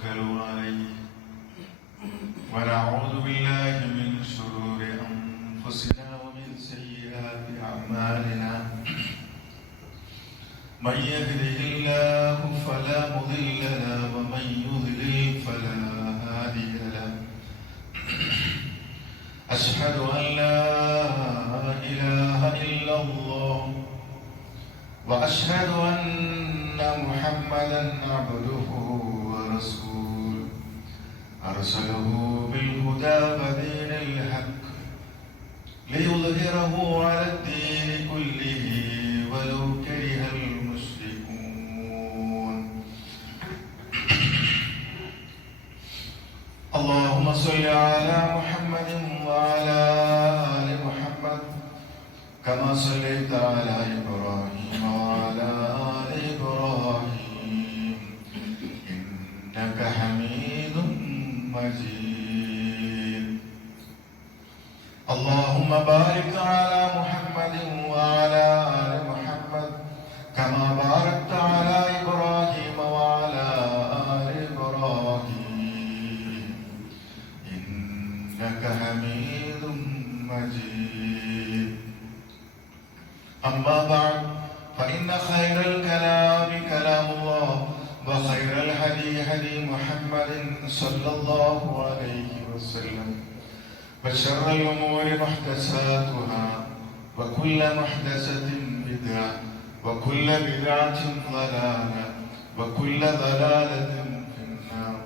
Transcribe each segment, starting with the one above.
ونتوكل عليه ونعوذ بالله من شرور أنفسنا ومن سيئات أعمالنا من يهده الله فلا مضل له ومن يضلل فلا هادي له أشهد أن لا إله إلا الله وأشهد أن محمدا عبده ورسوله أرسله بالهدى ودين الحق ليظهره على الدين كله ولو كره المشركون. اللهم صل على محمد وعلى آل محمد كما صليت على إبراهيم وعلى آل إبراهيم إنك حميد مجيد. اللهم بارك على محمد وعلى آل محمد كما باركت على إبراهيم وعلى آل إبراهيم إنك حميد مجيد. أما بعد فإن خير الكلام كلام الله وخير الهدي هدي محمد صلى الله عليه وسلم وشر الأمور محدثاتها وكل محدثة بدعة وكل بدعة ضلالة وكل ضلالة في النار.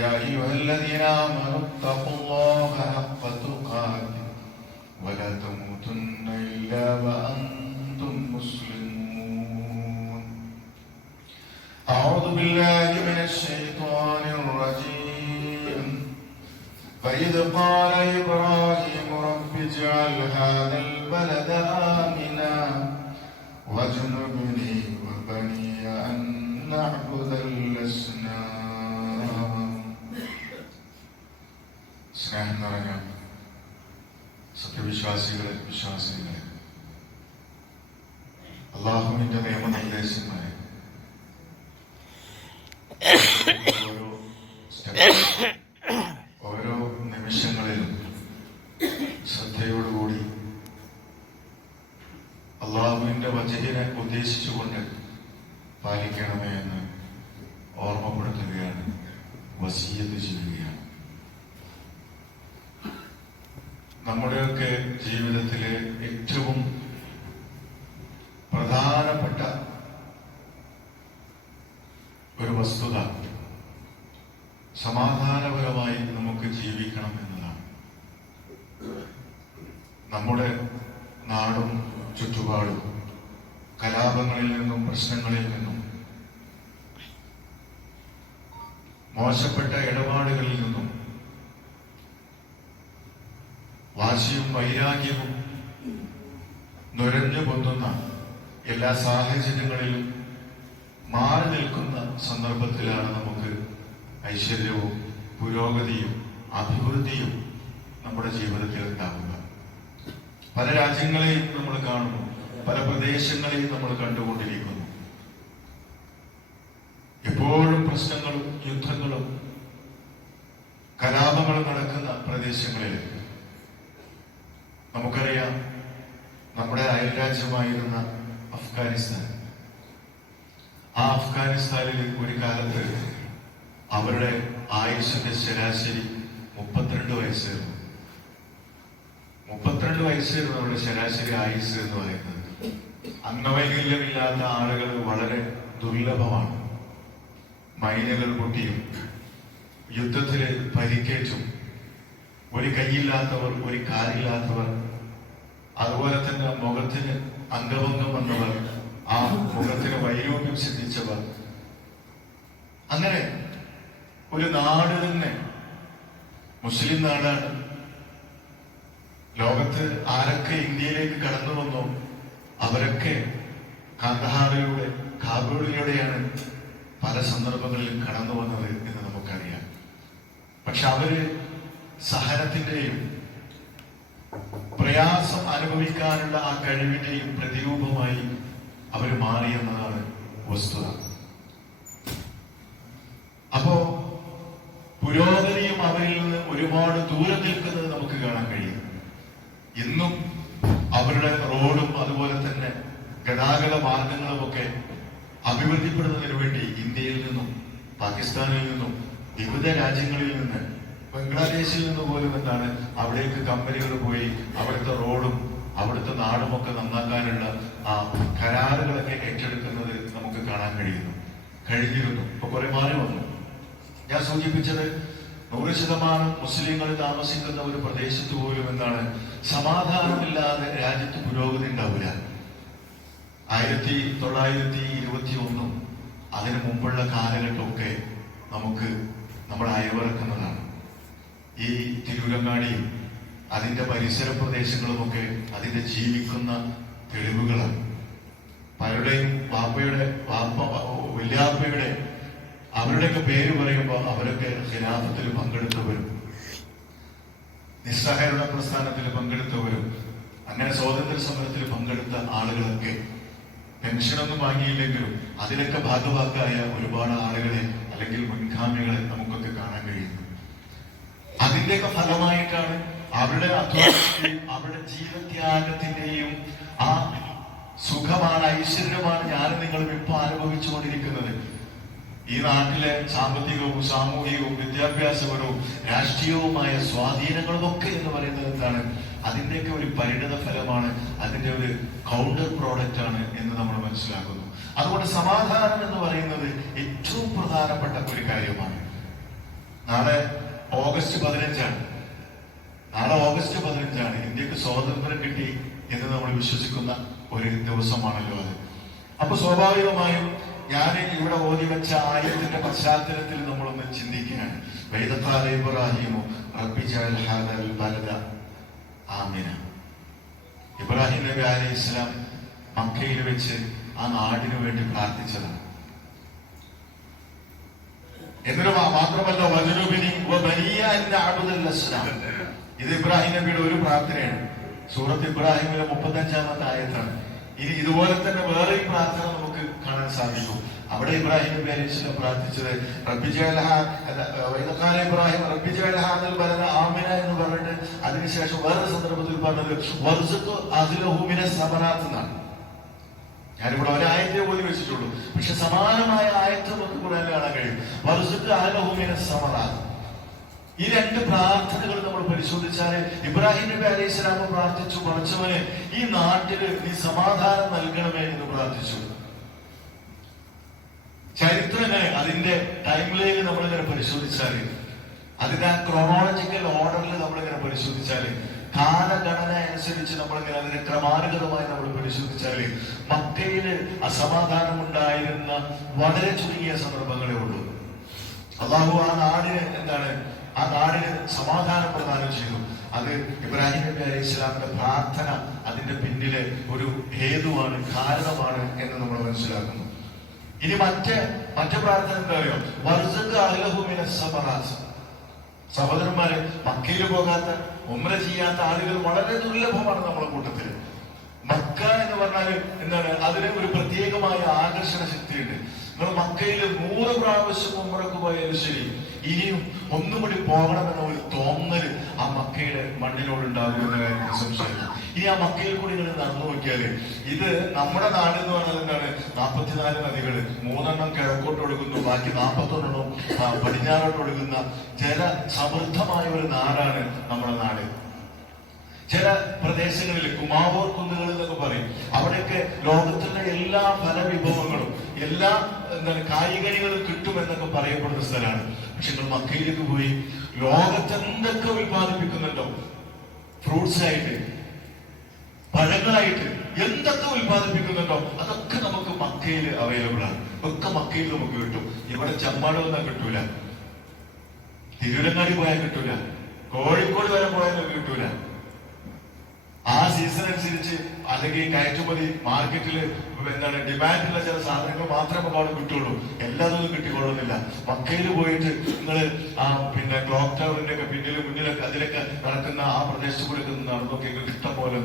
يا أيها الذين آمنوا اتقوا الله حق تقاته ولا تموتن إلا وأنتم مسلمون. أعوذ بالله من الشيطان الرجيم. فإذ قال إبراهيم رب اجعل هذا البلد آمنا واجنبني وبني أن نعبد الأصنام. സ്നേഹം നിറഞ്ഞ സത്യവിശ്വാസികളെ, വിശ്വാസികളെ, അള്ളാഹുവിന്റെ നിയമനിർദ്ദേശങ്ങളെ ഓരോ നിമിഷങ്ങളിലും ശ്രദ്ധയോടുകൂടി അള്ളാഹുവിന്റെ വചനത്തിനെ ഉദ്ദേശിച്ചുകൊണ്ട് പാലിക്കണമേ എന്ന് ഓർമ്മപ്പെടുത്തുകയാണ്, വസിയ്യത്ത് ചെയ്യുകയാണ്. നമ്മുടെയൊക്കെ ജീവിതത്തിലെ ഏറ്റവും പ്രധാനപ്പെട്ട ഒരു വസ്തുത സമാധാനപരമായി നമുക്ക് ജീവിക്കണം എന്നതാണ്. നമ്മുടെ നാടും ചുറ്റുപാടും കലാപങ്ങളിൽ നിന്നും പ്രശ്നങ്ങളിൽ നിന്നും മോശപ്പെട്ട ഇടപാടുകളിൽ നിന്നും വാശിയും വൈരാഗ്യവും നുരഞ്ഞു പൊന്തുന്ന എല്ലാ സാഹചര്യങ്ങളിലും മാറി നിൽക്കുന്ന സന്ദർഭത്തിലാണ് നമുക്ക് ഐശ്വര്യവും പുരോഗതിയും അഭിവൃദ്ധിയും നമ്മുടെ ജീവിതത്തിൽ ഉണ്ടാവുക. പല രാജ്യങ്ങളെയും നമ്മൾ കാണുന്നു, പല പ്രദേശങ്ങളെയും നമ്മൾ കണ്ടുകൊണ്ടിരിക്കുന്നു. എപ്പോഴും പ്രശ്നങ്ങളും യുദ്ധങ്ങളും കലാപങ്ങളും നടക്കുന്ന പ്രദേശങ്ങളിൽ നമുക്കറിയാം, നമ്മുടെ അയൽരാജ്യമായിരുന്ന അഫ്ഗാനിസ്ഥാൻ, ആ അഫ്ഗാനിസ്ഥാനിൽ ഒരു കാലത്ത് അവരുടെ ആയുസ്സിന്റെ ശരാശരി 32 വയസ്സായിരുന്നു. 32 വയസ്സായിരുന്നു അവരുടെ ശരാശരി ആയുസ് എന്ന് പറയുന്നത്. അംഗവൈകല്യമില്ലാത്ത ആളുകൾ വളരെ ദുർലഭമാണ്. മൈനുകൾ പൊട്ടിയും യുദ്ധത്തില് പരിക്കേറ്റും ഒരു കൈയില്ലാത്തവർ, ഒരു കാലില്ലാത്തവർ, അതുപോലെ തന്നെ മുഖത്തിന് അംഗഭംഗം വന്നവർ, ആ മുഖത്തിന് വൈരൂപ്യം സിദ്ധിച്ചവർ, അങ്ങനെ ഒരു നാട് തന്നെ മുസ്ലിം നാടാണ്. ലോകത്ത് ആരൊക്കെ ഇന്ത്യയിലേക്ക് കടന്നു വന്നോ അവരൊക്കെ കാന്തഹാറിലൂടെ, കാബൂളിലൂടെയാണ് പല സന്ദർഭങ്ങളിൽ കടന്നു വന്നത് എന്ന് നമുക്കറിയാം. പക്ഷെ അവര് സഹനത്തിന്റെയും പ്രയാസം അനുഭവിക്കാനുള്ള ആ കഴിവിന്റെയും പ്രതിരൂപമായി അവർ മാറി എന്നതാണ് വസ്തുത. അപ്പോ പുരോഗതിയും അവരിൽ നിന്ന് ഒരുപാട് ദൂരം നിൽക്കുന്നത് നമുക്ക് കാണാൻ കഴിയും. ഇന്നും അവരുടെ റോഡും അതുപോലെ തന്നെ ഗതാഗത മാർഗങ്ങളും ഒക്കെ അഭിവൃദ്ധിപ്പെടുന്നതിന് വേണ്ടി ഇന്ത്യയിൽ നിന്നും പാകിസ്ഥാനിൽ നിന്നും വിവിധ രാജ്യങ്ങളിൽ നിന്ന് ബംഗ്ലാദേശിൽ നിന്ന് പോലും എന്താണ് അവിടേക്ക് കമ്പനികൾ പോയി അവിടുത്തെ റോഡും അവിടുത്തെ നാടുമൊക്കെ നന്നാക്കാനുള്ള ആ കരാറുകളൊക്കെ ഏറ്റെടുക്കുന്നത് നമുക്ക് കാണാൻ കഴിഞ്ഞിരുന്നു. ഇപ്പൊ കുറെ മാറി വന്നു. ഞാൻ സൂചിപ്പിച്ചത് 100% മുസ്ലിങ്ങൾ താമസിക്കുന്ന ഒരു പ്രദേശത്ത് പോലും എന്താണ് സമാധാനമില്ലാതെ രാജ്യത്ത് പുരോഗതി ഉണ്ടാവില്ല. 1921 അതിനു മുമ്പുള്ള കാലഘട്ടമൊക്കെ നമ്മൾ അയവിറക്കുന്നതാണ്. ഈ തിരൂരങ്ങാടിയും അതിന്റെ പരിസര പ്രദേശങ്ങളുമൊക്കെ അതിന്റെ ജീവിക്കുന്ന തെളിവുകളാണ്. പലരുടെയും വല്യാപ്പയുടെ അവരുടെയൊക്കെ പേര് പറയുമ്പോൾ അവരൊക്കെ ഖിലാഫത്തിൽ പങ്കെടുത്തവരും നിസ്സഹകരണ പ്രസ്ഥാനത്തിൽ പങ്കെടുത്തവരും അങ്ങനെ സ്വാതന്ത്ര്യ സമരത്തിൽ പങ്കെടുത്ത ആളുകളൊക്കെ പെൻഷനൊന്നും വാങ്ങിയില്ലെങ്കിലും അതിലൊക്കെ ഭാഗവാക്കായ ഒരുപാട് ആളുകളെ അല്ലെങ്കിൽ മുൻഗാമികളെ നമുക്കൊക്കെ കാണാൻ കഴിയുന്നു. അതിന്റെയൊക്കെ ഫലമായിട്ടാണ് അവരുടെ അധ്വാനത്തിന്റെയും അവരുടെ ജീവത്യാഗത്തിന്റെയും ആ സുഖമാണ്, ഐശ്വര്യമാണ് ഞാനും നിങ്ങളും ഇപ്പൊ അനുഭവിച്ചുകൊണ്ടിരിക്കുന്നത്. ഈ നാട്ടിലെ സാമ്പത്തികവും സാമൂഹികവും വിദ്യാഭ്യാസപരവും രാഷ്ട്രീയവുമായ സ്വാധീനങ്ങളും ഒക്കെ എന്ന് പറയുന്നത് എന്താണ്? അതിന്റെയൊക്കെ ഒരു പരിണിത ഫലമാണ്, അതിന്റെ ഒരു കൗണ്ടർ പ്രോഡക്റ്റ് ആണ് എന്ന് നമ്മൾ മനസ്സിലാക്കുന്നു. അതുകൊണ്ട് സമാധാനം എന്ന് പറയുന്നത് ഏറ്റവും പ്രധാനപ്പെട്ട ഒരു കാര്യമാണ്. നാളെ ഓഗസ്റ്റ് 15 ഇന്ത്യക്ക് സ്വാതന്ത്ര്യം കിട്ടി എന്ന് നമ്മൾ വിശ്വസിക്കുന്ന ഒരു ദിവസമാണല്ലോ അത്. അപ്പൊ സ്വാഭാവികമായും ഞാൻ ഇവിടെ ഓതി വെച്ച ആയത്തിന്റെ പശ്ചാത്തലത്തിൽ നമ്മളൊന്ന് ചിന്തിക്കുകയാണ്. വൈദഖാല ഇബ്രാഹിമു റബ്ബി ജഅൽ ഹാദൽ ബലദ ആമിന. ഇബ്രാഹിം നബി അലൈഹിസ്സലാം മക്കയിൽ വെച്ച് ആ നാടിനു വേണ്ടി പ്രാർത്ഥിച്ചതാണ്. എന്നിട്ട് മാത്രമല്ല വജനുബിനി വബനിയ അൻ നഅബുദൽ അസ്നാം. ഇത് ഇബ്രാഹിം നബിയുടെ ഒരു പ്രാർത്ഥനയാണ്. സൂറത്ത് ഇബ്രാഹിമിലെ 35-ാമത്തെ ആയത്താണ്. ഇനി ഇതുപോലെ തന്നെ വേറെയും പ്രാർത്ഥന നമുക്ക് കാണാൻ സാധിക്കും. അവിടെ ഇബ്രാഹിം നബി അലൈഹിസ്സലാം പ്രാർത്ഥിച്ചത് ഇബ്രാഹിം റബ്ബി ജഅൽ ഹാദൽ ബലദ ആമിന എന്ന് പറഞ്ഞിട്ട് അതിനുശേഷം വേറെ സന്ദർഭത്തിൽ പറഞ്ഞത് വർസുഖ് അഹ്ലഹു മിനസ് സമറാത്ത് എന്നാണ്. ഞാനിവിടെ ഒരായത്തെ പോലും വെച്ചിട്ടുള്ളൂ, പക്ഷെ സമാനമായ ആയത്ത് നമുക്ക് ഖുർആനിൽ കാണാൻ കഴിയും. വർസുഖ് അഹ്ലഹു മിനസ് സമറാത്ത്. ഈ രണ്ട് പ്രാർത്ഥനകൾ നമ്മൾ പരിശോധിച്ചാൽ ഇബ്രാഹിം നബി അലൈഹിസ്സലാം പ്രാർത്ഥിച്ചു, പടച്ചവനെ ഈ നാട്ടില് നീ സമാധാനം നൽകണമേ എന്ന് പ്രാർത്ഥിച്ചു. ചരിത്രങ്ങളെ അതിന്റെ ടൈം ലൈനിൽ നമ്മളിങ്ങനെ പരിശോധിച്ചാല്, അതിന്റെ ക്രോണോളജിക്കൽ ഓർഡറിൽ നമ്മളിങ്ങനെ പരിശോധിച്ചാല്, കാലഗണന അനുസരിച്ച് നമ്മളിങ്ങനെ അതിന്റെ ക്രമാനുഗതമായി നമ്മൾ പരിശോധിച്ചാല് മക്കയില് അസമാധാനം ഉണ്ടായിരുന്ന വളരെ ചുരുങ്ങിയ സന്ദർഭങ്ങളേ ഉള്ളൂ. അല്ലാഹു ആ നാടിന് സമാധാനം പ്രദാനം ചെയ്തു. അത് ഇബ്രാഹിം നബി അലൈഹിസ്സലാമിന്റെ പ്രാർത്ഥന അതിന്റെ പിന്നിലെ ഒരു ഹേതുവാണ്, കാരണമാണ് എന്ന് നമ്മൾ മനസ്സിലാക്കുന്നു. ഇനി മറ്റേ പ്രാർത്ഥന എന്താ പറയുക? വർസുഖ് അഹ്ലഹു മിനസ് സമറാത്ത്. സഹോദരന്മാരെ, മക്കയിൽ പോകാത്ത ഉംറ ചെയ്യാത്ത ആളുകൾ വളരെ ദുർലഭമാണ് നമ്മുടെ കൂട്ടത്തിൽ. മക്ക എന്ന് പറഞ്ഞാൽ എന്താണ്? അതിന് ഒരു പ്രത്യേകമായ ആകർഷണ ശക്തിയുണ്ട്. നമ്മൾ മക്കയിൽ 100 പ്രാവശ്യം ഉംറക്ക് പോയാലും ശരി, ഇനിയും ഒന്നുകൂടി പോകണമെന്ന ഒരു തോന്നല് ആ മക്കയുടെ മണ്ണിനോടുണ്ടാകുമെന്ന കാര്യത്തിൽ സംശയമില്ല. ഇനി ആ മക്കയിൽ കൂടി നിങ്ങൾ നടന്നു നോക്കിയാല്, ഇത് നമ്മുടെ നാട് എന്ന് പറഞ്ഞത് എന്താണ്? 44 നദികൾ, 3 കിഴക്കോട്ട് ഒഴുകുന്നു, ബാക്കി 41 പടിഞ്ഞാറോട്ട് ഒഴുകുന്ന ജല സമൃദ്ധമായ ഒരു നാടാണ് നമ്മുടെ നാട്. ചില പ്രദേശങ്ങളിൽ കുമാവൂർ കുന്നുകൾ എന്നൊക്കെ പറയും, അവിടെയൊക്കെ ലോകത്തിന്റെ എല്ലാ ഫലവിഭവങ്ങളും എല്ലാ കായികനികളും കിട്ടുമെന്നൊക്കെ പറയപ്പെടുന്ന സ്ഥലമാണ്. പക്ഷെ നിങ്ങൾ മക്കയിലേക്ക് പോയി ലോകത്ത് എന്തൊക്കെ ഉൽപ്പാദിപ്പിക്കുന്നുണ്ടോ, ഫ്രൂട്ട്സ് ആയിട്ട്, പഴങ്ങളായിട്ട് എന്തൊക്കെ ഉൽപ്പാദിപ്പിക്കുന്നുണ്ടോ അതൊക്കെ നമുക്ക് മക്കയിൽ അവൈലബിൾ ആണ്. ഒക്കെ മക്കയിൽ നമുക്ക് കിട്ടും. ഇവിടെ ചെമ്മാട് വന്നാൽ കിട്ടൂല, തിരൂരങ്ങാടി പോയാൽ കിട്ടൂല, കോഴിക്കോട് വരെ പോയാലും കിട്ടൂല. ആ സീസൺ അനുസരിച്ച് അല്ലെങ്കിൽ കയറ്റുമതി മാർക്കറ്റിൽ ഡിമാൻഡുള്ള ചില സാധനങ്ങൾ മാത്രമേ അവിടെ കിട്ടുള്ളൂ. എല്ലാതൊന്നും കിട്ടിക്കൊള്ളുന്നില്ല. മക്കയിൽ പോയിട്ട് നിങ്ങൾ ക്ലോക്ക് ടവറിന്റെ ഒക്കെ മുന്നിലൊക്കെ അതിലൊക്കെ നടക്കുന്ന ആ പ്രദേശത്ത് കൂടെ നടന്നൊക്കെ ഇഷ്ടം പോലെ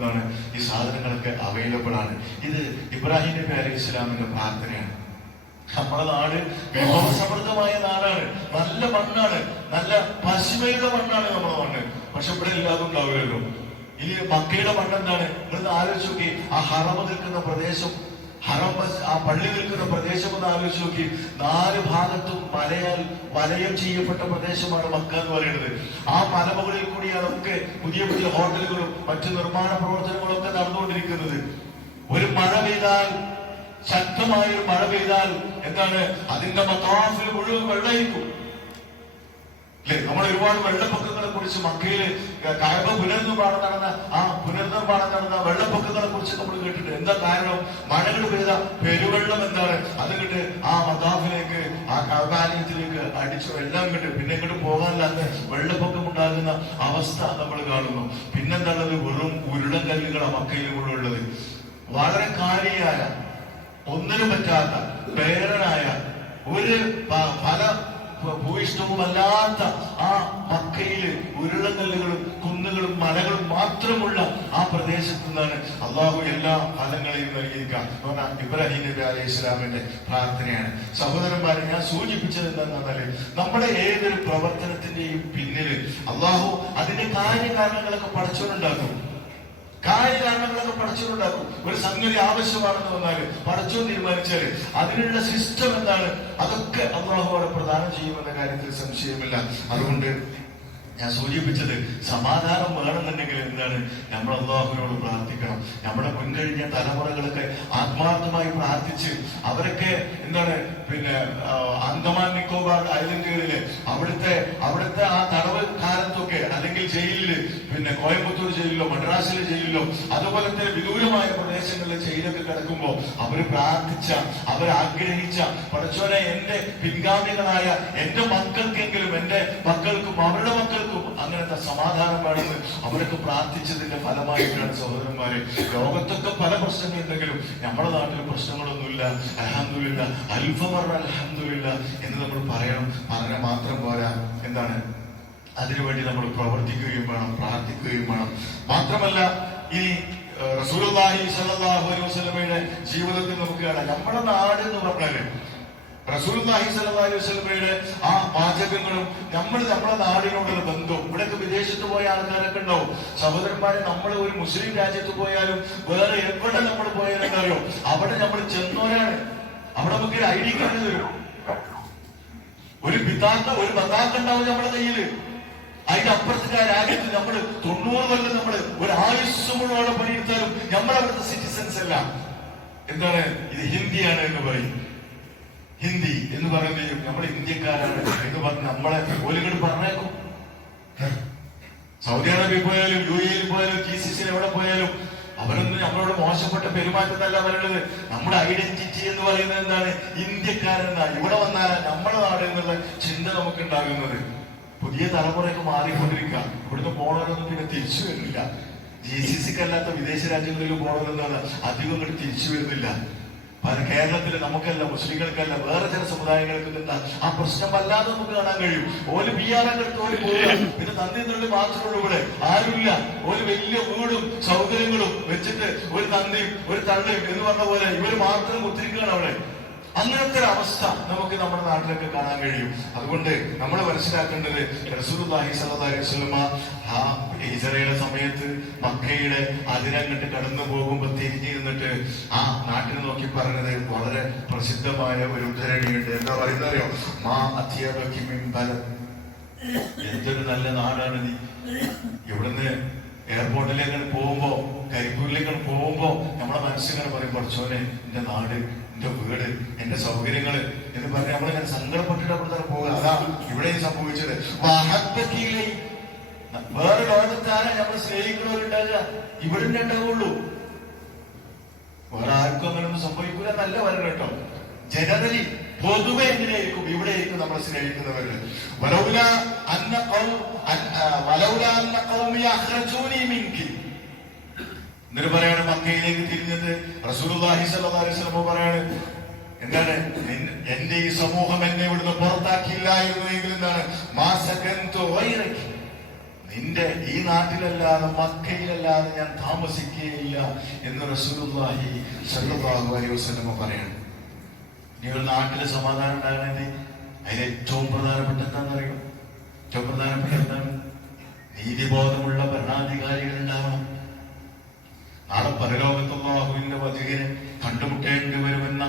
ഈ സാധനങ്ങളൊക്കെ അവൈലബിൾ ആണ്. ഇത് ഇബ്രാഹിം നബി അലൈഹിസ്സലാമിന്റെ പ്രാർത്ഥനയാണ്. നമ്മുടെ നാട് വിഭവസമൃദ്ധമായ നാടാണ്, നല്ല മണ്ണാണ്, നല്ല വിസ്മയുടെ മണ്ണാണ് നമ്മുടെ മണ്ണ്. പക്ഷെ ഇവിടെ എല്ലാതും ഉണ്ടാവുകയുള്ളൂ. ഈ മക്കയുടെ മണ്ണ് എന്താണ്? ഇവിടുന്ന് ആലോചിച്ച് നോക്കി. ആ ഹറമ നിൽക്കുന്ന പ്രദേശം, ആ പള്ളി നിൽക്കുന്ന പ്രദേശം ഒന്ന് ആലോചിച്ച് നോക്കി. 4 ഭാഗത്തും വലയം ചെയ്യപ്പെട്ട പ്രദേശമാണ് മക്ക എന്ന് പറയുന്നത്. ആ മലമുകളിൽ കൂടിയാണ് ഒക്കെ പുതിയ പുതിയ ഹോട്ടലുകളും മറ്റു നിർമ്മാണ പ്രവർത്തനങ്ങളും ഒക്കെ നടന്നുകൊണ്ടിരിക്കുന്നത്. ഒരു മഴ പെയ്താൽ, ശക്തമായ ഒരു മഴ പെയ്താൽ എന്താണ്? അതിന്റെ മത്താഫിൽ മുഴുവൻ വെള്ളമായിരിക്കും അല്ലെ? നമ്മൾ ഒരുപാട് വെള്ളപ്പൊക്കങ്ങളെ കുറിച്ച് മക്കയില് കഅബ പുനർനിർമ്മാണം നടന്ന വെള്ളപ്പൊക്കങ്ങളെ കുറിച്ച് നമ്മൾ കേട്ടിട്ടുണ്ട്. എന്താ കാരണം? മഴകൾ പെയ്ത പെരുവെള്ളം എന്താണ്? അത് കിട്ട് ആ മതാഫിലേക്ക്, ആ കഅബാലയത്തിലേക്ക് അടിച്ചു വെള്ളം കിട്ട് പിന്നെ ഇങ്ങോട്ട് പോകാനില്ലാത്ത വെള്ളപ്പൊക്കം ഉണ്ടാകുന്ന അവസ്ഥ നമ്മൾ കാണുന്നു. പിന്നെന്താണത്? വെറും ഉരുളൻ കല്ലുകളാണ് മക്കയിൽ മുഴുവൻ ഉള്ളത്. വളരെ കാലിയായ, ഒന്നിനും പറ്റാത്ത, പേരനായ, ഒരു ഫല ഭൂയിഷ്ടവുമല്ലാത്ത ആ മക്കയില് ഉരുളക്കല്ലുകളും കുന്നുകളും മലകളും മാത്രമുള്ള ആ പ്രദേശത്ത് നിന്നാണ് അള്ളാഹു എല്ലാ ഫലങ്ങളെയും നൽകിയിരിക്കുക. ഇബ്രാഹിം നബി അലൈഹി ഇസ്ലാമിന്റെ പ്രാർത്ഥനയാണ്. സഹോദരന്മാരെ, ഞാൻ സൂചിപ്പിച്ചത് എന്താണെന്നാല് നമ്മുടെ ഏതൊരു പ്രവർത്തനത്തിന്റെയും പിന്നില് അള്ളാഹു അതിന്റെ കാര്യകാരണങ്ങളൊക്കെ പടച്ചോനുണ്ടാക്കും. കാര്യകാരണങ്ങളൊക്കെ പടച്ചോനുണ്ടാക്കും. ഒരു സംഗതി ആവശ്യമാണെന്ന് വന്നാല് പടച്ചോൻ തീരുമാനിച്ചാല് അതിനുള്ള സിസ്റ്റം എന്താണ്? അതൊക്കെ അള്ളാഹു അവിടെ പ്രദാനം ചെയ്യുമെന്ന കാര്യത്തിൽ സംശയമില്ല. അതുകൊണ്ട് ഞാൻ സൂചിപ്പിച്ചത്, സമാധാനം വേണമെന്നുണ്ടെങ്കിൽ എന്താണ്? നമ്മൾ അള്ളാഹുവിനോട് പ്രാർത്ഥിക്കണം. നമ്മുടെ മുൻകഴിഞ്ഞ തലമുറകളൊക്കെ ആത്മാർത്ഥമായി പ്രാർത്ഥിച്ച് അവരൊക്കെ എന്താണ് അന്തമാൻ നിക്കോബാർ ഐലൻഡുകളില് അവിടുത്തെ ആ തടവ് കാലത്തൊക്കെ, അല്ലെങ്കിൽ ജയിലില്, കോയമ്പത്തൂർ ജയിലിലോ മദ്രാസിലെ ജയിലിലോ അതുപോലത്തെ വിദൂരമായ പ്രദേശങ്ങളിലെ ജയിലൊക്കെ കിടക്കുമ്പോ അവര് പ്രാർത്ഥിച്ച, അവരാഗ്രഹിച്ച, പടച്ചോനെ എന്റെ പിൻഗാമികളായ എന്റെ മക്കൾക്കെങ്കിലും, എന്റെ മക്കൾക്കും അവരുടെ മക്കൾക്കും അങ്ങനത്തെ സമാധാനം വേണമെന്ന് അവരൊക്കെ പ്രാർത്ഥിച്ചതിന്റെ ഫലമായിട്ടാണ് സഹോദരന്മാരെ ലോകത്തൊക്കെ പല പ്രശ്നങ്ങളുണ്ടെങ്കിലും നമ്മുടെ നാട്ടിൽ പ്രശ്നങ്ങളൊന്നുമില്ല. അൽഹംദുലില്ലാ, അൽഹംദുലില്ലാ എന്ന് നമ്മൾ പറയണം. പറഞ്ഞ മാത്രം പോരാ, എന്താണ്? അതിനുവേണ്ടി നമ്മൾ പ്രവർത്തിക്കുകയും വേണം, പ്രാർത്ഥിക്കുകയും വേണം. മാത്രമല്ല, ഈ റസൂലുള്ളാഹി സ്വല്ലല്ലാഹു അലൈഹി വസല്ലമയുടെ ജീവിതത്തിൽ നമുക്ക് കാണാം. നമ്മുടെ നാട് എന്ന് പറഞ്ഞാല് റസൂലുള്ളാഹി സ്വല്ലല്ലാഹു അലൈഹി വസല്ലമയുടെ ആ വാചകങ്ങളും നമ്മുടെ നാടിനോടുള്ള ബന്ധവും. ഇവിടെയൊക്കെ വിദേശത്ത് പോയ ആൾക്കാരൊക്കെ ഉണ്ടാവും. സഹോദരന്മാരെ, നമ്മൾ ഒരു മുസ്ലിം രാജ്യത്ത് പോയാലും വേറെ എവിടെ നമ്മൾ പോയാലും അറിയോ, അവിടെ നമ്മൾ ചെന്നോരാണ്. അവിടെ നമുക്ക് ഒരു ID കാർഡ് തരും, ഒരു ബത്താക്ക ഉണ്ടാവും നമ്മുടെ കയ്യില്. അതിന്റെ അപ്പുറത്തെ ആ രാജ്യത്ത് നമ്മൾ 90 കൊല്ലം നമ്മൾ ഒരു ആയുസ് മുഴുവൻ പണിയെടുത്താലും നമ്മളവിടുത്തെ സിറ്റിസൺസ് അല്ല. എന്താണ്? ഇത് ഹിന്ദിയാണ് എന്ന് പറയും. ഹിന്ദി എന്ന് പറയുന്നത് നമ്മൾ ഇന്ത്യക്കാരാണ് എന്ന് പറഞ്ഞ് നമ്മളെ ഓലുകൾ പറഞ്ഞേക്കും. സൗദി അറേബ്യ പോയാലും UAE പോയാലും GCC എവിടെ പോയാലും അവരൊന്നും നമ്മളോട് മോശപ്പെട്ട പെരുമാറ്റത്തല്ല പറയുന്നത്. നമ്മുടെ ഐഡന്റിറ്റി എന്ന് പറയുന്നത് എന്താണ്? ഇന്ത്യക്കാരെന്നാണ്. ഇവിടെ വന്നാലാ നമ്മുടെ നാട് എന്നുള്ള ചിന്ത നമുക്ക് ഉണ്ടാകുന്നത്. പുതിയ തലമുറയൊക്കെ മാറിക്കൊണ്ടിരിക്കുക. ഇവിടുന്ന് പോണവരൊന്നും പിന്നെ തിരിച്ചു വരുന്നില്ല. GCCക്കല്ലാത്ത വിദേശ രാജ്യങ്ങളിൽ പോണവരെന്താണ് അധികം ഇങ്ങോട്ട് തിരിച്ചു വരുന്നില്ല. കേരളത്തില് നമുക്കല്ല, മുസ്ലിങ്ങൾക്കല്ല, വേറെ ചില സമുദായങ്ങൾക്ക് എന്താ ആ പ്രശ്നം വല്ലാതെ നമുക്ക് കാണാൻ കഴിയും. ഓല് ബിയാറെടുത്ത് ഓല് പോവുക, പിന്നെ തന്തി മാത്രമേ ഉള്ളൂ. ഇവിടെ ആരുമില്ല. ഒരു വലിയ വീടും സൗകര്യങ്ങളും വെച്ചിട്ട് ഒരു തന്തിയും ഒരു തള്ളിയും എന്ന് പറഞ്ഞ പോലെ ഇവര് മാത്രം കുത്തിരിക്കുകയാണ് അവിടെ. അങ്ങനത്തെ ഒരു അവസ്ഥ നമുക്ക് നമ്മുടെ നാട്ടിലൊക്കെ കാണാൻ കഴിയും. അതുകൊണ്ട് നമ്മൾ മനസ്സിലാക്കേണ്ടത്, റസൂലുള്ളാഹി സ്വല്ലല്ലാഹു അലൈഹി വസല്ലമ ആ ഹിജ്റയുടെ സമയത്ത് മക്കയുടെ അതിരങ്ങട്ട് കടന്നു പോകുമ്പോ തിരിഞ്ഞിരുന്നിട്ട് ആ നാട്ടിൽ നോക്കി പറഞ്ഞത് വളരെ പ്രസിദ്ധമായ ഒരു ഉദ്ധരണിയുണ്ട്. എന്താ പറയുന്നത് അറിയോ? മാ അത്യബകി മിൻ ബലദ്, എന്തൊരു നല്ല നാടാണ് നീ. ഇവിടുന്ന് എയർപോർട്ടിലേക്ക് പോകുമ്പോ, കരിപ്പൂരിലേക്ക് പോകുമ്പോ നമ്മുടെ മനസ്സിങ്ങനെ പറയും, കുറച്ചോനെ എന്റെ നാട്, എന്റെ വീട്, എന്റെ സൗകര്യങ്ങള് എന്ന് പറഞ്ഞ് നമ്മളിങ്ങനെ സങ്കടപ്പെട്ടിട്ട് അവിടെ തന്നെ പോകുക. അതാ ഇവിടെയും സംഭവിച്ചത്. വേറെ ലോകത്താരാ നമ്മൾ സ്നേഹിക്കുന്നവരുണ്ടാകുക? ഇവിടെ ഉണ്ടാവുള്ളൂ. വേറെ ആർക്കും അങ്ങനെയൊന്നും സംഭവിക്കൂല എന്നല്ല വരണം കേട്ടോ. ജനറലി പൊതുവെ എങ്ങനെയായിരിക്കും? ഇവിടെ ആയിരിക്കും നമ്മൾ സ്നേഹിക്കുന്നവര്. എന്നിട്ട് പറയാണ്, മക്കയിലേക്ക് തിരിഞ്ഞത് റസൂലുള്ളാഹി സ്വല്ലല്ലാഹു അലൈഹി വസല്ലം പറയാണ്, എന്താണ്? എന്റെ ഈ സമൂഹം എന്നെ ഇവിടുന്ന് പുറത്താക്കിയില്ലായിരുന്നെങ്കിൽ എന്താണ്? നിന്റെ ഈ നാട്ടിലല്ലാതെ മക്കയിലല്ലാതെ ഞാൻ താമസിക്കുകയില്ല എന്ന് റസൂലുള്ളാഹി സ്വല്ലല്ലാഹു അലൈഹി വസല്ലം പറയാണ്. ഇനി ഒരു നാട്ടില് സമാധാനം ഉണ്ടാകണമെങ്കിൽ അതിൽ ഏറ്റവും പ്രധാനപ്പെട്ട എന്താണെന്നറിയോ? ഏറ്റവും പ്രധാനപ്പെട്ട എന്താണ്? നീതിബോധമുള്ള ഭരണാധികാരികൾ ഉണ്ടാവണം. നാളെ പരലോകത്തുള്ള അള്ളാഹുവിന്റെ വചകനെ കണ്ടുമുട്ടേണ്ടി വരുമെന്ന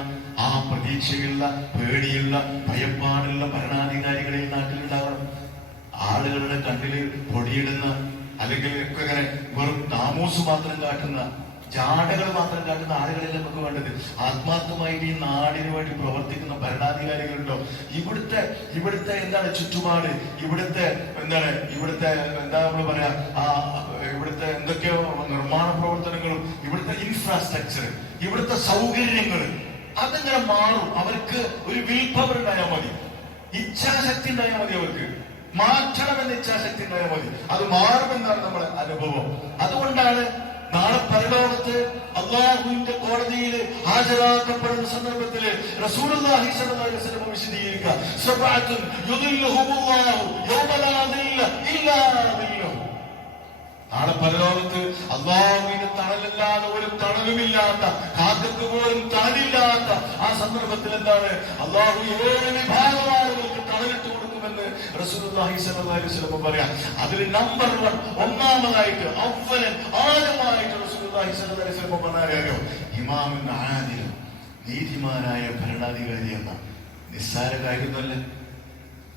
ആ പ്രതീക്ഷയുള്ള, പേടിയുള്ള, ഭയപ്പാടുള്ള ഭരണാധികാരികളെ നാട്ടിലുണ്ടാവണം. ആളുകളുടെ കണ്ണിൽ പൊടിയിടുന്ന, അല്ലെങ്കിൽ ഇങ്ങനെ വെറും താമോസ് മാത്രം കാട്ടുന്ന, ജാടകൾ മാത്രം കാട്ടുന്ന ആളുകളെല്ലാം നമുക്ക് വേണ്ടത്. ആത്മാർത്ഥമായിട്ട് ഈ നാടിന് വേണ്ടി പ്രവർത്തിക്കുന്ന ഭരണാധികാരികളുണ്ടോ? ഇവിടുത്തെ എന്താണ് ചുറ്റുപാട്, ഇവിടുത്തെ എന്താ നമ്മൾ പറയാ, ഇവിടുത്തെ എന്തൊക്കെയോ നിർമ്മാണ പ്രവർത്തനങ്ങളും, ഇവിടുത്തെ ഇൻഫ്രാസ്ട്രക്ചർ, ഇവിടുത്തെ സൗകര്യങ്ങൾ അതിങ്ങനെ മാറും. അവർക്ക് ഒരു വിൽ പവർ ഉണ്ടായാൽ മതി, ഇച്ഛാശക്തി ഉണ്ടായാൽ മതി. അവർക്ക് മാറ്റണമെന്ന ഇച്ഛാശക്തി ഉണ്ടായാൽ മതി. അത് മാറുമെന്നാണ് നമ്മുടെ അനുഭവം. അതുകൊണ്ടാണ് നാളെ പരലോകത്ത് അള്ളാഹുവിന്റെ കോടതിയിൽ ഹാജരാക്കപ്പെടുന്ന സന്ദർഭത്തിൽ റസൂലുള്ളാഹി സ്വല്ലല്ലാഹു അലൈഹി വസല്ലം വിശദീകരിക്കുക, സബഅത്തുൻ യുദില്ലുഹുമുല്ലാഹു യൗമ ലാ ദില്ല ഇല്ലാ ദില്ലുഹു. നാളെ പരലോകത്ത് അള്ളാഹുവിന്റെ തണലല്ലാതെ ഒരു തണലുമില്ലാത്ത, കാക്കക്ക് പോലും തണലില്ലാത്ത ആ സന്ദർഭത്തിൽ എന്താണ്? അള്ളാഹു 7 വിഭാഗം ആളുകൾക്ക് തണലിട്ട് കൊടുക്കുമെന്ന് റസൂലുള്ളാഹി സ്വല്ലല്ലാഹു അലൈഹി വസല്ലം പറയാം. അതിൽ നമ്പർ 1, ഒന്നാമതായിട്ട്, ആദ്യമായിട്ട് റസൂലുള്ളാഹി സ്വല്ലല്ലാഹു അലൈഹി വസല്ലം പറഞ്ഞാലോ, ഇമാമുൻ ആദിൽ, നീതിമാനായ ഭരണാധികാരി എന്ന. നിസ്സാര കാര്യമൊന്നുമല്ല.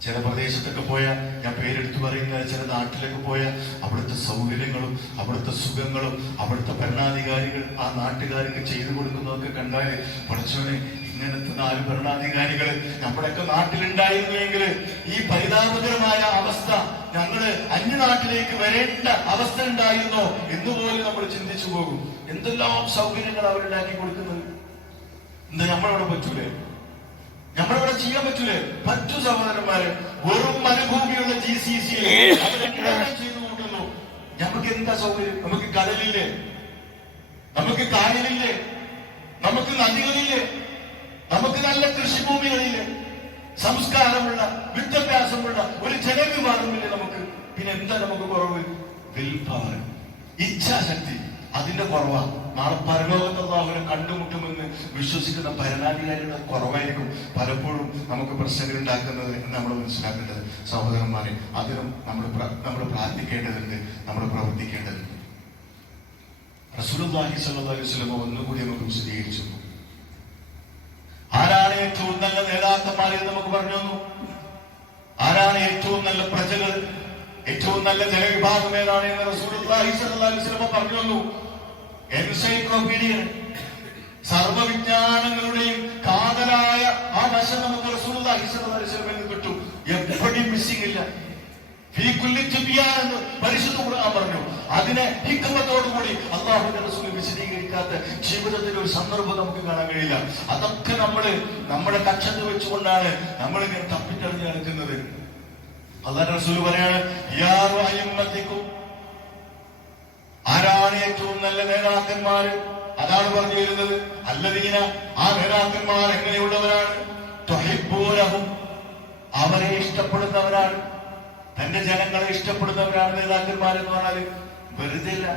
ചില പ്രദേശത്തൊക്കെ പോയാൽ, ഞാൻ പേരെടുത്ത് പറയുന്ന ചില നാട്ടിലൊക്കെ പോയാൽ അവിടുത്തെ സൗകര്യങ്ങളും അവിടുത്തെ സുഖങ്ങളും അവിടുത്തെ ഭരണാധികാരികൾ ആ നാട്ടുകാർക്ക് ചെയ്തു കൊടുക്കുന്നതൊക്കെ കണ്ടാൽ, പഠിച്ചവനെ ഇങ്ങനത്തെ 4 ഭരണാധികാരികൾ നമ്മുടെയൊക്കെ നാട്ടിലുണ്ടായിരുന്നുവെങ്കിൽ ഈ പരിതാപകരമായ അവസ്ഥ ഞങ്ങള് അന്യനാട്ടിലേക്ക് വരേണ്ട അവസ്ഥ ഉണ്ടായിരുന്നോ എന്നുപോലും നമ്മൾ ചിന്തിച്ചു പോകും. എന്തെല്ലാം സൗകര്യങ്ങൾ അവരുണ്ടാക്കി കൊടുക്കുന്നത്. എന്താ നമ്മളവിടെ പറ്റൂലേ? നമ്മളിവിടെ ചെയ്യാൻ പറ്റൂലേ? മറ്റു സഹോദരന്മാര് വെറും മരുഭൂമിയുള്ള GCC ചെയ്തു കൂട്ടുന്നു. നമുക്ക് എന്താ സൗകര്യം? നമുക്ക് കടലില്ലേ, നമുക്ക് കായലില്ലേ, നമുക്ക് നദികളില്ലേ, നമുക്ക് നല്ല കൃഷിഭൂമികളില്ലേ, സംസ്കാരമുള്ള, വിദ്യാഭ്യാസമുള്ള ഒരു ജനവിഭാഗമില്ലേ നമുക്ക്? പിന്നെ എന്താ നമുക്ക് കുറവ്? വിൽപ്പവർ, ഇച്ഛാശക്തി, അതിന്റെ കുറവാണ്. നാളെ പരലോകത്ത് അല്ലാഹുവിനെ കണ്ടുമുട്ടുമെന്ന് വിശ്വസിക്കുന്ന ഭരണാധികാരികളുടെ കുറവായിരിക്കും പലപ്പോഴും നമുക്ക് പ്രശ്നങ്ങൾ ഉണ്ടാക്കുന്നത് എന്ന് നമ്മൾ മനസ്സിലാക്കേണ്ടത്. സഹോദരന്മാരെ, അതിനും നമ്മൾ പ്രാർത്ഥിക്കേണ്ടതുണ്ട്, നമ്മൾ പ്രവർത്തിക്കേണ്ടതുണ്ട്. റസൂലുള്ളാഹി സ്വല്ലല്ലാഹു അലൈഹി വസല്ലം ഒന്നുകൂടി നമുക്ക് വിശദീകരിച്ചു. ആരാണ് ഏറ്റവും നല്ല നേതാക്കന്മാരെന്ന് നമുക്ക് പറഞ്ഞു തന്നു. ആരാണ് ഏറ്റവും നല്ല പ്രജകൾ, ഏറ്റവും നല്ല ജനവിഭാഗം ഏതാണ് എന്ന് റസൂലുള്ളാഹി സ്വല്ലല്ലാഹു അലൈഹി വസല്ലം പറഞ്ഞു തന്നു. എൻസൈക്ലോപീഡിയ, സർവ്വവിജ്ഞാനങ്ങളുടെയും കാതലായ ആ വശം നമുക്ക് റസൂലുള്ളാഹി സ്വല്ലല്ലാഹു അലൈഹി വസല്ലം കിട്ടും. എപ്പോഴും മിസ്സിംഗ് ഇല്ല. ഫീ കുല്ലി തിബ്യാൻ എന്ന് പരിശുദ്ധ ഖുർആൻ പറഞ്ഞു. അതിനെ ഹിക്മത്തോടുകൂടി അല്ലാഹുവിന്റെ റസൂൽ വിശദീകരിക്കാത്ത ജീവിതത്തിൽ ഒരു സന്ദർഭം നമുക്ക് കാണാൻ കഴിയില്ല. അതൊക്കെ നമ്മുടെ കക്ഷത്ത് വെച്ചുകൊണ്ടാണ് നമ്മളിങ്ങനെ തപ്പിത്തെറിഞ്ഞ് നടക്കുന്നത്. അല്ലാഹുവിന്റെ റസൂൽ പറയാണ്, യാ റഅയ്മത്തിക്കും, ആരാണ് ഏറ്റവും നല്ല നേതാക്കന്മാര്? അതാണ് പറഞ്ഞു വരുന്നത്. അല്ലദീന, ആ നേതാക്കന്മാർ എങ്ങനെയുള്ളവരാണ്? തുഹിബ്ബൂനഹും, അവരെ ഇഷ്ടപ്പെടുന്നവരാണ്, തന്റെ ജനങ്ങളെ ഇഷ്ടപ്പെടുന്നവരാണ് നേതാക്കന്മാരെന്ന് പറഞ്ഞാല്. വെറുതെ ഇല്ല,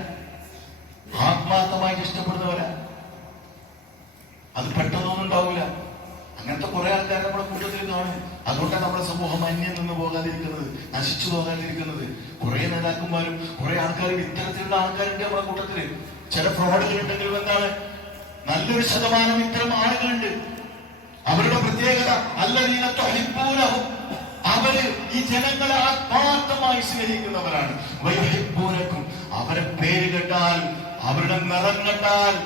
ആത്മാർത്ഥമായിട്ട് ഇഷ്ടപ്പെടുന്നവരാ. അത് പെട്ടെന്നൊന്നും ഉണ്ടാവില്ല. അങ്ങനത്തെ കുറെ ആൾക്കാർ നമ്മുടെ കൂട്ടത്തിൽ കാണും. അതുകൊണ്ടാണ് നമ്മുടെ സമൂഹം അന്യം നിന്ന് പോകാതിരിക്കുന്നത്, നശിച്ചു പോകാതിരിക്കുന്നത്. കുറെ നേതാക്കന്മാരും കുറെ ആൾക്കാരും ഇത്തരത്തിലുള്ള ആൾക്കാരുണ്ട് നമ്മുടെ കൂട്ടത്തില്. ചില ഫ്രോഡുകൾ ഉണ്ടെങ്കിലും എന്താണ്, നല്ലൊരു ശതമാനം ഇത്തരം ആളുകളുണ്ട്. അവരുടെ പ്രത്യേകത അല്ലദീന തുഹിബ്ബൂനഹും, അവര് ഈ ജനങ്ങളെ ആത്മാർത്ഥമായി സ്നേഹിക്കുന്നവരാണ്. വയുഹിബ്ബൂനക്കും, അവരെ പേര് കേട്ടാൽ, അവരുടെ നിറം കണ്ടാൽ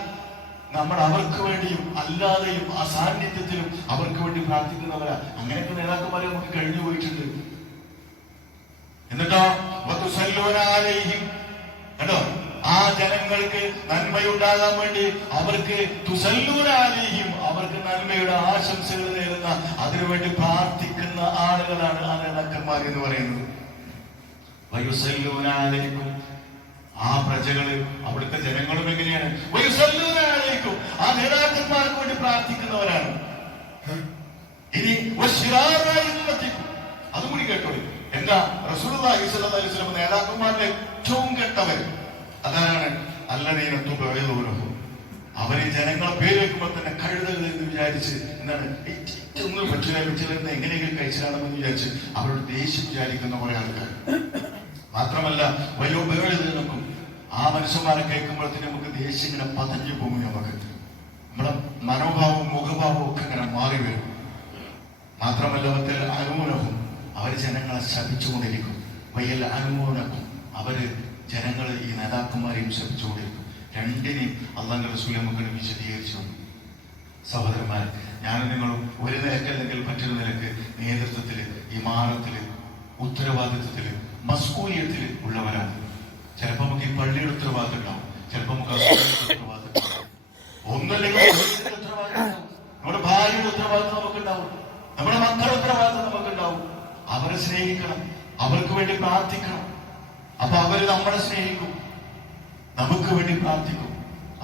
നമ്മൾ അവർക്ക് വേണ്ടിയും അല്ലാതെയും ആ സാന്നിധ്യത്തിലും അവർക്ക് വേണ്ടി പ്രാർത്ഥിക്കുന്നവരാ. അങ്ങനെയൊക്കെ നേതാക്കന്മാരെ നമുക്ക് കഴിഞ്ഞു പോയിട്ടുണ്ട്. എന്നിട്ടോ കേട്ടോ, ആ ജനങ്ങൾക്ക് നന്മയുണ്ടാകാൻ വേണ്ടി അവർക്ക് തുസല്ലൂനാലേയും, അവർക്ക് നന്മയുടെ ആശംസകൾ നേരുന്ന, അതിനുവേണ്ടി പ്രാർത്ഥിക്കുന്ന ആളുകളാണ് ആ നേതാക്കന്മാർ എന്ന് പറയുന്നത്. വയുസല്ലൂനാലേക്കും, ആ പ്രജകള്, അവിടുത്തെ ജനങ്ങളും എങ്ങനെയാണ്? വയുസല്ലൂനാലേക്കും, ആ നേതാക്കന്മാർക്ക് വേണ്ടി പ്രാർത്ഥിക്കുന്നവരാണ്. ഇനി അതും കൂടി കേട്ടോളൂ. എന്താ റസൂലുള്ളാഹി സ്വല്ലല്ലാഹു അലൈഹി വസല്ലം നേതാക്കന്മാരുടെ ഏറ്റവും കെട്ടവർ അതാണ് അല്ലദീന തുബഇദൂനഹു, അവര് ജനങ്ങളെ പേര് വെക്കുമ്പോൾ തന്നെ കഴുതകൾ എന്ന് വിചാരിച്ച് എന്താണ് ഒന്നും പറ്റില്ല ചിലർന്ന് എങ്ങനെയെങ്കിലും കഴിച്ചാണെന്ന് വിചാരിച്ച് അവരോട് ദേഷ്യം വിചാരിക്കുന്ന കുറെ ആൾക്കാർ. മാത്രമല്ല വയോബേഴുതനക്കും ആ മനുഷ്യന്മാരെ കേൾക്കുമ്പോഴത്തേന് നമുക്ക് ദേഷ്യം ഇങ്ങനെ പതഞ്ഞു പോകും. നമ്മുടെ മനോഭാവവും മുഖഭാവവും ഒക്കെ ഇങ്ങനെ മാറി വരും. മാത്രമല്ല അനുമൂലവും അവർ ജനങ്ങളെ ശപിച്ചുകൊണ്ടിരിക്കും. വയ്യല്ല അനുമൂലക്കും അവര് ജനങ്ങൾ ഈ നേതാക്കന്മാരെയും ശപിച്ചുകൊണ്ടിരിക്കും. രണ്ടിനെയും അള്ളാഹുവിന്റെ റസൂൽ നമുക്ക് വിശദീകരിച്ചു. സഹോദരന്മാർ, ഞാനും നിങ്ങളും ഒരു നിലക്കല്ലെങ്കിൽ മറ്റൊരു നിലക്ക് നേതൃത്വത്തില്, ഇമാറത്തില്, ഉത്തരവാദിത്വത്തില്, മസ്കൂലിയത്തില് ഉള്ളവരാണ്. ചിലപ്പോ നമുക്ക് ഈ പള്ളിയുടെ ഉത്തരവാദിത്വം ഉണ്ടാവും, ചിലപ്പോ നമുക്ക് ഉത്തരവാദിത്വം ഉണ്ടാവും. ഒന്നല്ലെങ്കിൽ ഉത്തരവാദിത്വം, നമ്മുടെ ഭാര്യയുടെ ഉത്തരവാദിത്വം നമുക്കുണ്ടാവും, നമ്മുടെ മക്കളുടെ ഉത്തരവാദിത്വം നമുക്കുണ്ടാവും. അവരെ സ്നേഹിക്കണം, അവർക്ക് വേണ്ടി പ്രാർത്ഥിക്കണം. അപ്പൊ അവര് നമ്മളെ സ്നേഹിക്കും, നമുക്ക് വേണ്ടി പ്രാർത്ഥിക്കും.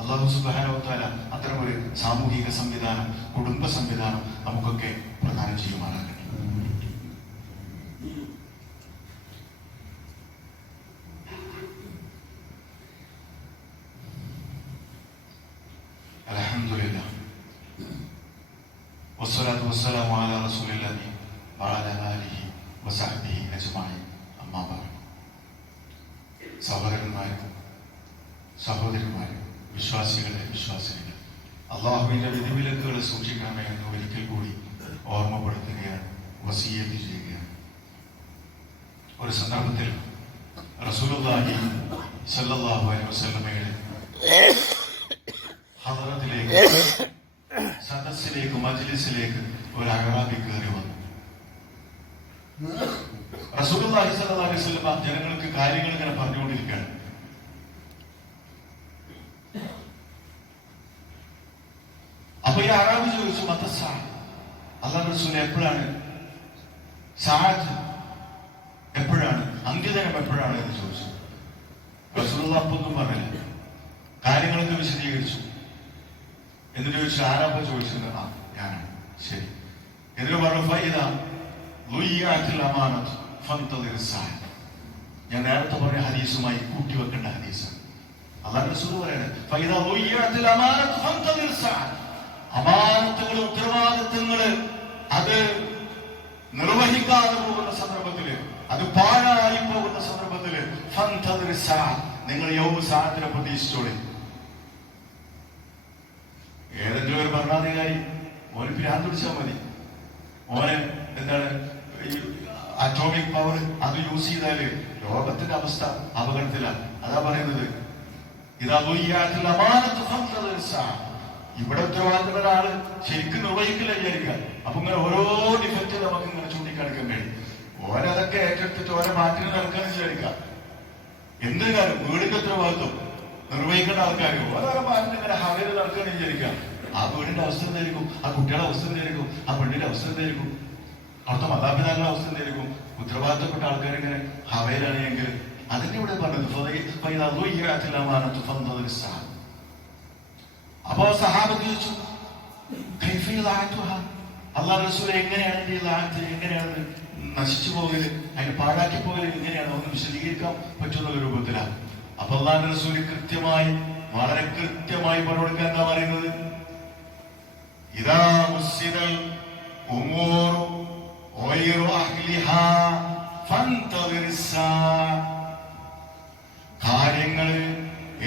അല്ലാഹു സുബ്ഹാനഹു വ തആല അത്തരമൊരു സാമൂഹിക സംവിധാനം, കുടുംബ സംവിധാനം നമുക്കൊക്കെ പ്രദാനം ചെയ്യുമാറാകട്ടെ. അൽഹംദുലില്ലാഹ് വസ്സലാത്തു വസ്സലാമു അലാ റസൂലില്ലാഹി വഅലാ ആലിഹി വസഹ്ബിഹി അജ്മഈൻ. അമ്മാ ബഅദ്. സഹോദരന്മാരെ, വിശ്വാസികളെ, അള്ളാഹുവിന്റെ വിധിവിലക്കുകളെ സൂക്ഷിക്കണമേ എന്ന് ഒരിക്കൽ കൂടി ഓർമ്മപ്പെടുത്തുകയാണ്, വസിയ്യത്ത് ചെയ്യുകയാണ്. ഒരു സന്ദർഭത്തിൽ റസൂലുള്ളാഹി സ്വല്ലല്ലാഹു അലൈഹി വസല്ലമയുടെ ഹദറത്തിലേക്ക്, സദസ്സിലേക്ക്, മജ്ലിസിലേക്ക് ഒരു അഅറാബി കയറി വന്നു. റസൂലുള്ളാഹി സ്വല്ലല്ലാഹു അലൈഹി വസല്ലമ ജനങ്ങൾക്ക് കാര്യങ്ങൾ ഇങ്ങനെ പറഞ്ഞുകൊണ്ടിരിക്കുകയാണ്. അപ്പൊ ഈ അറാബി ചോദിച്ചു, അല്ലാഹുവിന്റെ റസൂലേ, എപ്പോഴാണ് സാഅത്ത്, എപ്പോഴാണ് അന്ത്യദിനം, എപ്പോഴാണ് എന്ന് ചോദിച്ചു. റസൂലുള്ളാഹി അപ്പൊന്നും പറഞ്ഞില്ല, കാര്യങ്ങളൊക്കെ വിശദീകരിച്ചു. എന്നിട്ട് ചോദിച്ചു, ആരാപ്പ ചോദിച്ചത്? ഞാനാണ്. ശരി. എന്നിട്ട് പറഞ്ഞു, ഫൈദാ ളുയ്യാത്തിൽ അമാനത്ത് ഫന്തദിർ സാഅത്ത്. ഞാൻ നേരത്തെ പറഞ്ഞ ഹദീസുമായി കൂട്ടിവെക്കേണ്ട ഹദീസാണ്. അല്ലാഹുവിന്റെ റസൂൽ പറയാണ്, ഫൈദാ ളുയ്യാത്തിൽ അമാനത്ത് ഫന്തദിർ സാഅത്ത്. അമാനത്തുകൾ, ഉത്തരവാദിത്തങ്ങള് അത് നിർവഹിക്കാതെ പോകുന്ന സന്ദർഭത്തില്, അത് പാഴായി പോകുന്ന സന്ദർഭത്തില് ഫന്തദിർ സാഅത്ത്, നിങ്ങൾ യൗമു സാഅത്തിനെ പ്രതീക്ഷിച്ചോളി. ഏതെങ്കിലും ഒരു ഭരണാധികാരി ഓന് ഭ്രാന്ത് പിടിച്ചാൽ മതി, ഓന് എന്താണ് അറ്റോമിക് പവർ അത് യൂസ് ചെയ്താല് ലോകത്തിന്റെ അവസ്ഥ അപകടത്തിലാണ്. അതാ പറയുന്നത്, ഇതാ അമാനത്ത് ഫന്തദിർ സാഅത്ത്. ഇവിടെ ഉത്തരവാദിത്തമുള്ള ഒരാള് ശരിക്കും നിർവഹിക്കില്ല വിചാരിക്കുക. അപ്പൊ ഇങ്ങനെ ഓരോ ഡിഫക്റ്റ് നമുക്ക് ഇങ്ങനെ ചൂണ്ടിക്കാണിക്കാൻ കഴിയും. ഓരതൊക്കെ ഏറ്റെടുത്തിട്ട് ഓരോ മാറ്റിന് നടക്കാന്ന് വിചാരിക്കുക. എന്ത് കാര്യം, വീടിന്റെ ഉത്തരവാദിത്വം നിർവഹിക്കേണ്ട ആൾക്കാർ ഓരോ മാറ്റിന് ഇങ്ങനെ ഹവയിൽ നടക്കാന്ന് വിചാരിക്കുക. ആ വീടിന്റെ അവസ്ഥ എന്തായിരിക്കും, ആ കുട്ടികളുടെ അവസ്ഥ എന്തായിരിക്കും, ആ പെണ്ണിന്റെ അവസ്ഥ എന്തായിരിക്കും, അവിടുത്തെ മാതാപിതാക്കളുടെ അവസ്ഥ എന്തായിരിക്കും? ഉത്തരവാദിത്തപ്പെട്ട ആൾക്കാർ ഇങ്ങനെ ഹവയിലാണ് എങ്കിൽ അതിന്റെ ഇവിടെ പറഞ്ഞത്. അപ്പോ സഹാബത്ത് ചോദിച്ചു, അല്ലാഹുവിന്റെ റസൂലേ, എങ്ങനെയാണ് എങ്ങനെയാണ് നശിച്ചു പോകല്, അതിന് പാഴാക്കി പോകല് എങ്ങനെയാണ്, ഒന്ന് വിശദീകരിക്കാൻ പറ്റുന്ന രൂപത്തിലാണ്. അപ്പൊ അല്ലാഹുവിന്റെ റസൂല് കൃത്യമായി, വളരെ കൃത്യമായി പറഞ്ഞുകൊടുക്കാൻ എന്താ പറയുന്നത്? ഇദാ മുസ്സിദൽ ഉമൂറു ഗൈറു അഹ്ലിഹാ ഫന്തദിർ സാഅ. കാര്യങ്ങൾ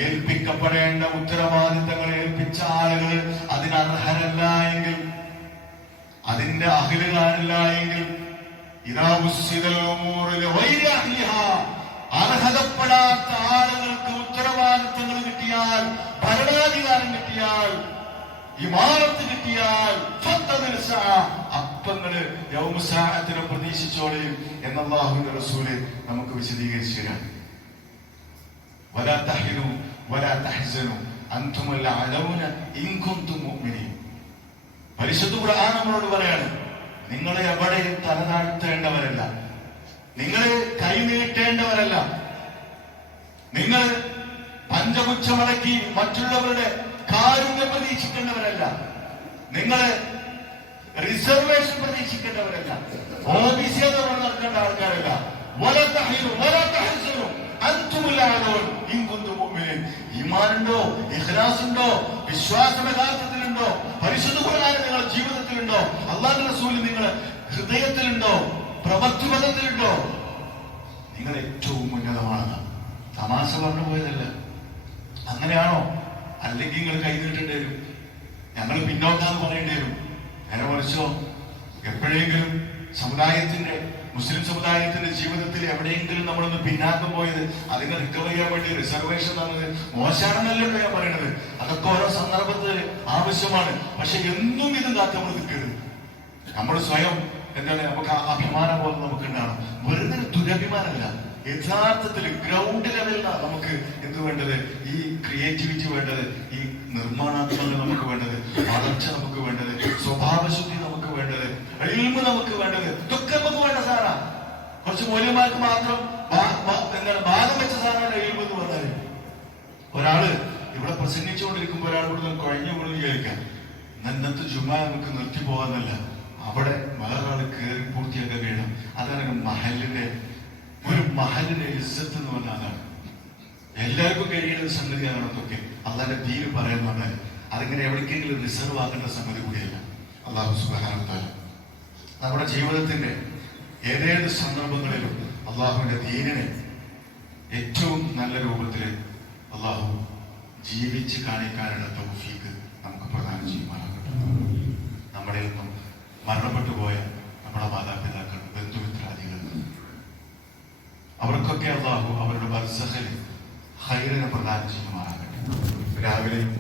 ഏൽപ്പിക്കപ്പെടേണ്ട ഉത്തരവാദിത്തങ്ങൾ ഏൽപ്പിച്ച ആളുകൾ അതിനർഹരല്ല എങ്കിൽ, അതിന്റെ അഹ്ലുകാരല്ല എങ്കിൽ, ഇദാ മുസ്സിദൽ ഉമൂറു ഗൈറു അഹ്ലിഹാ, അർഹതപ്പെടാത്ത ആളുകൾക്ക് ഉത്തരവാദിത്തങ്ങൾ കിട്ടിയാൽ, ഭരണാധികാരം കിട്ടിയാൽ, ഇമാറത്ത് കിട്ടിയാൽ അപ്പങ്ങള് യൗമു സാഅത്തിനെ പ്രതീക്ഷിച്ചോളയും എന്ന് അല്ലാഹുവിന്റെ റസൂല് നമുക്ക് വിശദീകരിച്ചു തരാം. വലാ തഹ്നു വലാ തഹ്സനു അൻതുമുൽ അലൗന ഇൻ കുൻതും മുഅ്മിനീൻ. പരിശുദ്ധ ഖുർആൻ നമ്മളോട് പറയാണ്, നിങ്ങൾ എവിടെയും തലതാഴ്ത്തേണ്ടവരല്ല, നിങ്ങൾ കൈനീട്ടേണ്ടവരല്ല, നിങ്ങൾ പഞ്ചപുച്ഛമടക്കി മറ്റുള്ളവരുടെ കാരുണ്യം പ്രതീക്ഷിക്കേണ്ടവരല്ല, നിങ്ങൾ റിസർവേഷൻ പ്രതീക്ഷിക്കേണ്ടവരല്ല, OBC നടക്കേണ്ട ആൾക്കാരല്ല. ഈമാനുണ്ടോ, ഇഖ്ലാസുണ്ടോ, വിശ്വാസം യഥാർത്ഥത്തിലുണ്ടോ? പരിശുദ്ധ ഖുർആൻ നിങ്ങളുടെ ജീവിതത്തിലുണ്ടോ? അല്ലാഹുവിന്റെ റസൂൽ നിങ്ങളുടെ ഹൃദയത്തിലുണ്ടോ? പ്രവൃത്തിപഥത്തിലുണ്ടോ? നിങ്ങൾ ഏറ്റവും ഉന്നതമാണ്. തമാശ പറഞ്ഞു പോയതല്ല. അങ്ങനെയാണോ? അല്ലെങ്കിൽ നിങ്ങൾ കൈ നീട്ടേണ്ടി വരും, ഞങ്ങൾ പിന്നോക്കാന്ന് പറയേണ്ടി വരും. നേരെ മറിച്ചോ, എപ്പോഴെങ്കിലും സമുദായത്തിന്റെ, മുസ്ലിം സമുദായത്തിന്റെ ജീവിതത്തിൽ എവിടെയെങ്കിലും നമ്മളൊന്ന് പിന്നാക്കം പോയത്, അതിനെ റിക്കവർ ചെയ്യാൻ വേണ്ടി റിസർവേഷൻ തന്നത് മോശമാണെന്നല്ലോ ഞാൻ പറയണത്. അതൊക്കെ ഓരോ സന്ദർഭത്തിൽ ആവശ്യമാണ്. പക്ഷെ എന്നും ഇത് കാത്ത് നമ്മൾ നിൽക്കരുത്. നമ്മൾ സ്വയം എന്താണ്, നമുക്ക് അഭിമാനം പോലെ നമുക്ക് ഉണ്ടാവണം. വെറുതെ ദുരഭിമാനമല്ല, യഥാർത്ഥത്തിൽ ഗ്രൗണ്ട് ലെവലിലാണ് നമുക്ക് എന്ത് വേണ്ടത്? ഈ ക്രിയേറ്റിവിറ്റി വേണ്ടത്, ഈ നിർമ്മാണാത്മകത നമുക്ക് വേണ്ടത്, വളർച്ച നമുക്ക് വേണ്ടത്, സ്വഭാവശുദ്ധി നമുക്ക് വേണ്ടത്, ഇൽമ് നമുക്ക് വേണ്ടത്. ഇതൊക്കെ നമുക്ക് വേണ്ട സാറാ. കുറച്ച് മൂല്യമാർക്ക് മാത്രം എന്താണ് ഭാഗം വെച്ച സാറാണ് ഇൽമ് എന്ന് പറഞ്ഞാല്. ഒരാള് ഇവിടെ പ്രസംഗിച്ചുകൊണ്ടിരിക്കുമ്പോൾ ഒരാൾ ഇവിടെ കുഴഞ്ഞു വീണ് വിചാരിക്കാം, ഇന്നത്തെ ജുമാ നമുക്ക് നിർത്തി പോകാന്നല്ല, അവിടെ വേറൊരാൾ കയറി പൂർത്തിയാക്കാൻ കഴിയണം. അതാണ് മഹലിന്റെ ഇസ്സത്ത് എന്ന് പറഞ്ഞാൽ അതാണ്. എല്ലാവർക്കും കഴിയുന്ന സംഗതിയാണ് അതൊക്കെ. അള്ളാന്റെ ദീൻ പറയാൻ പറഞ്ഞാൽ അതിങ്ങനെ എവിടേക്കെങ്കിലും റിസർവ് ആക്കേണ്ട സംഗതി കൂടിയല്ല. അല്ലാഹു സുബ്ഹാനഹു വ തആല നമ്മുടെ ജീവിതത്തിന്റെ ഏതേത് സന്ദർഭങ്ങളിലും അള്ളാഹുവിന്റെ ദീനിനെ ഏറ്റവും നല്ല രൂപത്തിൽ അള്ളാഹു ജീവിച്ച് കാണിക്കാനുള്ള തൗഫീഖ് നമുക്ക് പ്രദാനം ചെയ്യുമാറാകട്ടെ. നമ്മളിൽ നിന്നും മരണപ്പെട്ടു പോയ നമ്മുടെ മാതാപിതാക്കൾ, ബന്ധുമിത്രാദികൾ, അവർക്കൊക്കെ അള്ളാഹു അവരുടെ ബർസഖിൽ ഖൈറിനെ പ്രദാനം ചെയ്യുമാറാകട്ടെ. രാവിലെയും